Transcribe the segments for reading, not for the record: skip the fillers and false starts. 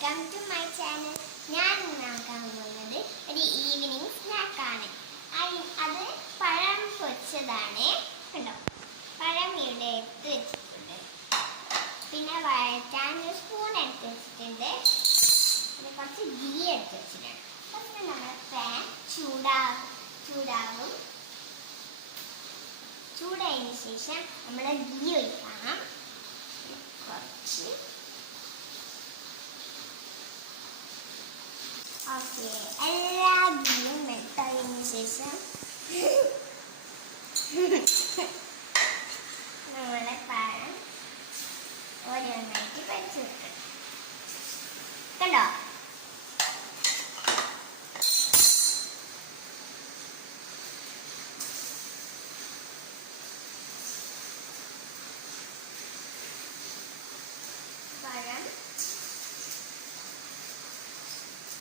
Welcome to my channel. ഞാൻ ഉണ്ടാക്കാൻ പോകുന്നത് ഒരു ഈവനിങ് സ്നാക്കാണ്. അത് പഴം പൊരിച്ചതാണ്. കണ്ടോ, പഴം ഇവിടെ എടുത്ത് വെച്ചിട്ടുണ്ട്. പിന്നെ വഴറ്റാൻ ഒരു സ്പൂൺ എടുത്ത് വെച്ചിട്ടുണ്ട്. പിന്നെ കുറച്ച് ഗീ എടുത്ത് വെച്ചിട്ടുണ്ട്. പിന്നെ നമ്മുടെ പാൻ ചൂടാവും. ചൂടായതിനു ശേഷം നമ്മൾ ഗീ ഒഴിക്കണം. കുറച്ച് ഓക്കെ, എല്ലാ ഗീയും മെൽട്ടായതിനു ശേഷം നമ്മളെ പഴം ഓരോന്നായിട്ട് പൊരിച്ച് വെക്കണം. കണ്ടോ,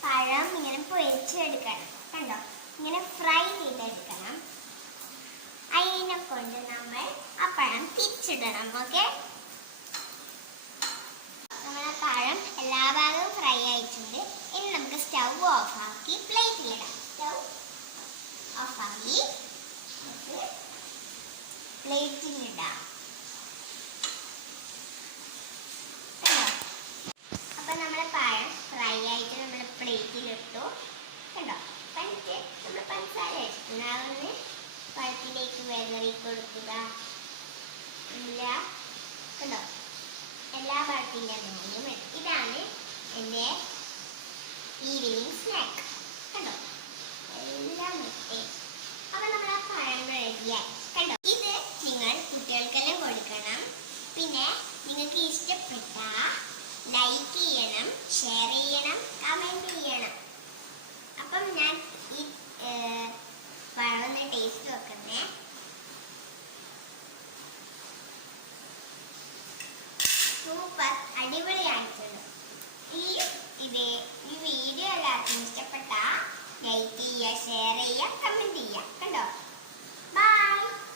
പഴം ഇങ്ങനെ പൊരിച്ചെടുക്കണം. കണ്ടോ, ഇങ്ങനെ ഫ്രൈ ചെയ്തെടുക്കണം. അതിനെ കൊണ്ട് നമ്മൾ ആ പഴം തിരിച്ചിടണം. ഓക്കെ, നമ്മളെ പഴം എല്ലാ ഭാഗവും ഫ്രൈ ആയിട്ടുണ്ട്. ഇനി നമുക്ക് സ്റ്റൗ ഓഫാക്കി പ്ലേറ്റിലിടാം. സ്റ്റൗ ഓഫാക്കി പ്ലേറ്റിലിടാം. അപ്പം നമ്മളെ പഴം ഫ്രൈ ആയിട്ട് നമ്മൾ പ്ലേറ്റിലിട്ടു. കണ്ടോ, പഞ്ച് നമ്മൾ പഞ്ചസാര വെച്ചിട്ടുണ്ട്. അതൊന്ന് പഴത്തിലേക്ക് വിതറി കൊടുക്കുക. കണ്ടോ, എല്ലാ പഴത്തിൻ്റെ മേലും. ഇതാണ് എൻ്റെ ഈവനിങ് സ്നാക്ക്. കണ്ടോ, എല്ലാം ഇട്ടേ. അപ്പം നമ്മൾ ആ പഴം റെഡിയായി. കണ്ടോ, ഇത് നിങ്ങൾ കുട്ടികൾക്കെല്ലാം കൊടുക്കണം. പിന്നെ നിങ്ങൾക്ക് ഇഷ്ടപ്പെട്ട ലൈക്ക് ചെയ്യണം, ഷെയർ ചെയ്യണം, കമൻറ്റ് ചെയ്യണം. അപ്പം ഞാൻ ഈ പഴമൊന്ന് ടേസ്റ്റ് വെക്കുന്നേ. സൂപ്പർ, അടിപൊളിയായിട്ടുണ്ട്. ഈ